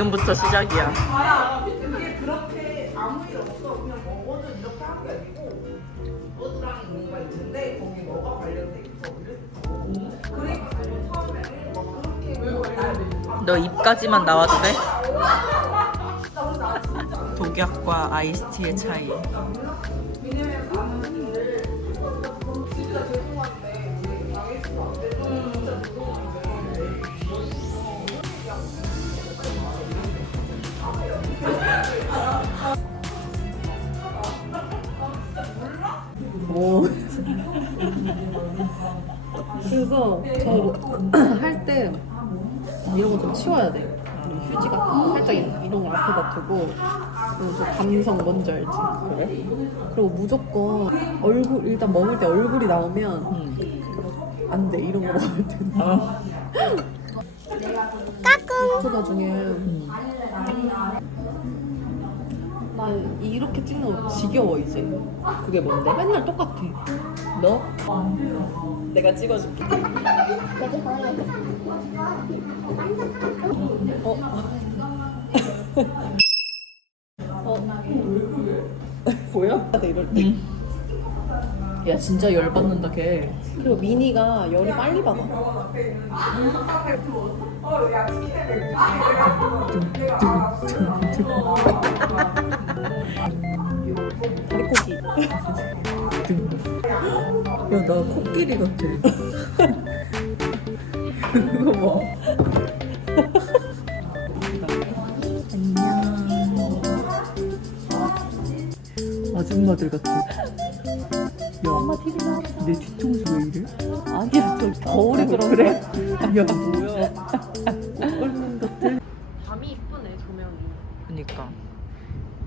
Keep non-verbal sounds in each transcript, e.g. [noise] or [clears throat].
지금부터 시작이야. 그게 그렇게 아무 일 없어. 그냥 어워드 이렇게 하는 게 아니고 어워드랑이 뭔가 있는데 거기 뭐가 관련돼 있어. 그러니까 처음에는 막 그렇게 왜너 입까지만 나와도 돼? [laughs] 독약과 아이스티의 차이. 왜냐면 나는 오. 그래서 저 [clears throat] 할 때 이런 거 좀 치워야 돼. 이 휴지 같은 거 살짝 이런 거 앞에다 두고 그리고 저 감성 뭔지 알지? 그래? 그리고 무조건 얼굴 일단 먹을 때 얼굴이 나오면 음. 안 돼. 이런 거 먹을 때. 어. 저 나중에 난 이렇게 찍는 거 지겨워 이제. 그게 뭔데? 맨날 똑같아. 너? 내가 찍어줄게. 어? [laughs] 어? [laughs] 보여? 이럴 때. 야 진짜 열받는다 걔. 그리고 미니가 열이 빨리 받아. 다리코기. 야 나 코끼리 같아. 그거 뭐? 안녕. 아줌마들 같아. 야, 엄마 TV 나. 내 뒤통수 왜 이래? 아니야, 저 거울이 그런 그래? 거야. 야 뭐야? 얼른 같아. 밤이 이쁘네, 조명이. 그니까.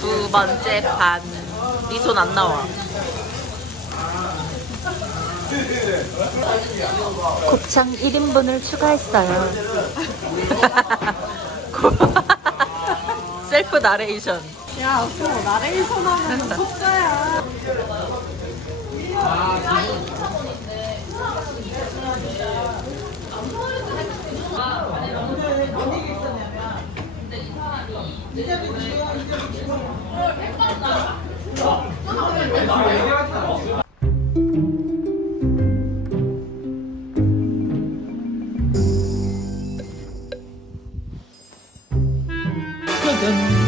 두 번째 판. 네손안 나와. 곱창 1인분을 추가했어요. [laughs] [laughs] 셀프 나레이션. 야, 또 나레이션 하면 독자야. 짜